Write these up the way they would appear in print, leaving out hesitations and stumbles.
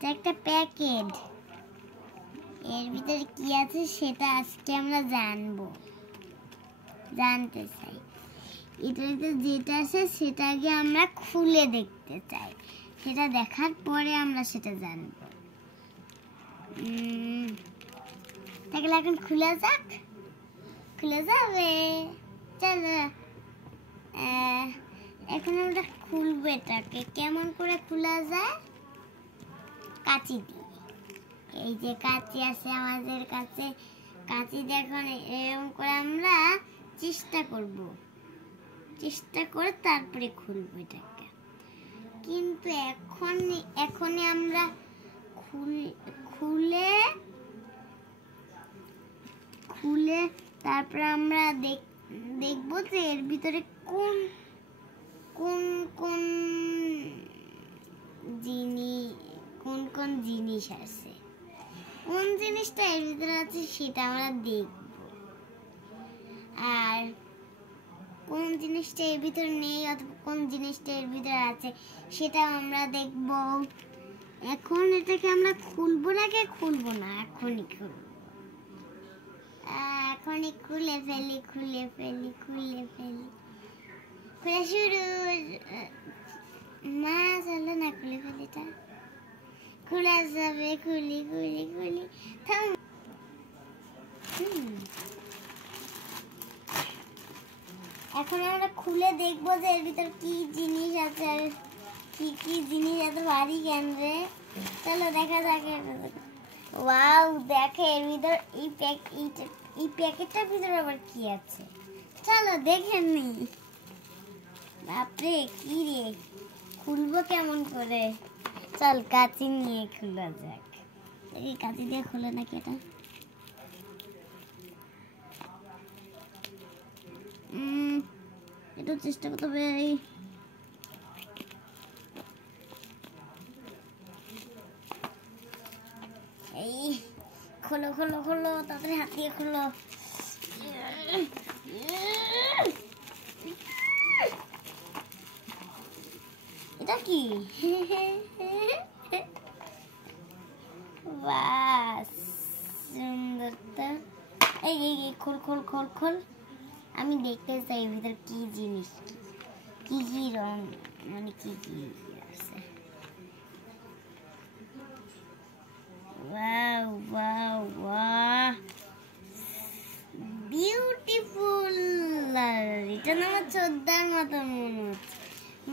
এটা একটা প্যাকেট, এর ভিতরে কি আছে সেটা আজকে আমরা জানতে চাই। এটাতে যেটা আছে সেটা আগে আমরা খুলে দেখতে চাই, সেটা দেখার পরে আমরা সেটা জানবো। তাহলে এখন খুলে যাবে। চলো এখন আমরা খুলবো। এটাকে কেমন করে খোলা যায়? কাঁচি দিয়ে। এই যে কাঁচি আছে আমাদের কাছে, কাঁচি দিয়ে এখন এরকম করে আমরা চেষ্টা করে তারপরে খুলবো এটাকে। কিন্তু এখনই আমরা খুলে তারপরে আমরা দেখবো যে এর ভিতরে কোন জিনিস আছে, কোন জিনিসটা এর ভিতরে আছে সেটা আমরা দেখব। আর কোন জিনিসটা এর ভিতরে নেই অথবা কোন জিনিসটা এর ভিতরে আছে সেটা আমরা দেখব। এখন এটাকে আমরা খুলবো না, এখনই খুলে ফেলি। খোলা শুরু। না চলো না, খুলে ফেলি। এটা খোলা যাবে। খুলি থাম। এখন আমরা খুলে দেখবো যে এর ভিতর কি জিনিস আছে আর কি জিনিস এত ভারী কেন রে। চলো দেখা যাক। ওয়াও, দেখে এর ভিতর এই প্যাকেটটার ভিতরে আবার কি আছে। চলো দেখে নি। বাপরে, কি রে, খুলবো কেমন করে? চল কাঁচি নিয়ে খোলা যাক। এই কাঁচি দিয়ে খোলে নাকি এটা? এটা চেষ্টা করতে হবে। এই খোলো তাড়াতাড়ি হাত দিয়ে খোলো। এটা কি? বাস, সুন্দর তো। এই খোল। আমি দেখতে চাই ভিতর কি জিনিস, কি রং, মানে কি আছে। বিউটিফুল। এটা না আমার চোদ্দার মতো মনে হচ্ছে।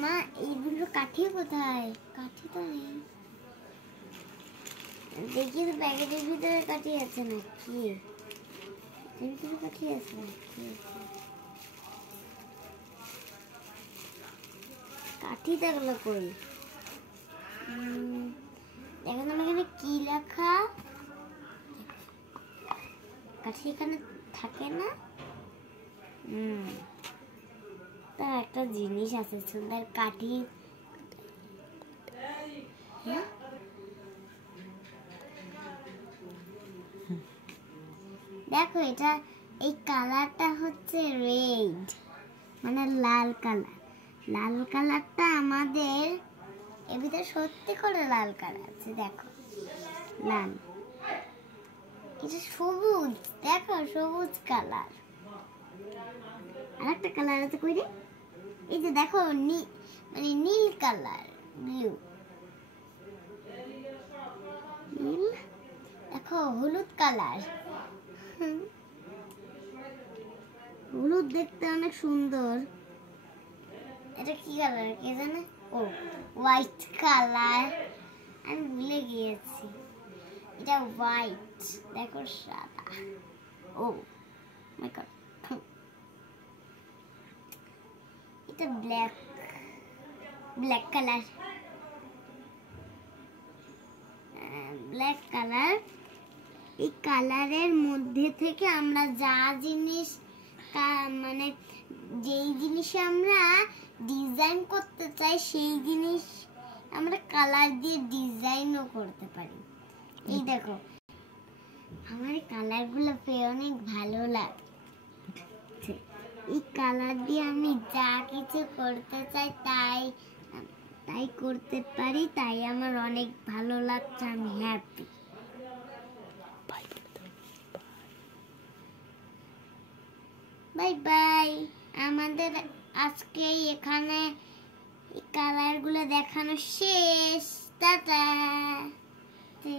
মা, এইগুলো কাঠি কোথায়? কাঠি তো নেই। দেখি তো প্যাকেটের ভিতরে কাঠি আছে নাকি? কাঠি থাকলো কই? এখন আমার এখানে কি লেখা? কাঠি এখানে থাকে না। তার একটা জিনিস আছে, সুন্দর কাঠি। দেখো, এটা এই কালারটা হচ্ছে রেড, মানে লাল কালারটা আমাদের এর ভিতরে সত্যি করে লাল কালার আছে। দেখো, লাল। এটা সবুজ, দেখো সবুজ কালার। আর একটা কালার আছে কই রে? এই যে দেখো, মানে নীল কালার, ব্লু। দেখো হলুদ কালার। হলুদ দেখতে অনেক সুন্দর। এটা কি কালার কে জানে? ও, হোয়াইট কালার। আমি ভুলে গিয়েছি, এটা হোয়াইট। দেখো সাদা। ও মাই গড, এটা ব্ল্যাক কালার। এই কালারের মধ্যে থেকে আমরা যা জিনিস, মানে যেই জিনিসে আমরা ডিজাইন করতে চাই সেই জিনিস আমরা কালার দিয়ে ডিজাইনও করতে পারি। এই দেখো, আমার কালারগুলো পেয়ে অনেক ভালো লাগছে। এই কালার দিয়ে আমি যা কিছু করতে চাই তাই তাই করতে পারি, তাই আমার অনেক ভালো লাগছে, আমি হ্যাপি। Bye bye. আমাদের আজকে এখানে কালারগুলো দেখানো শেষ। টাটা।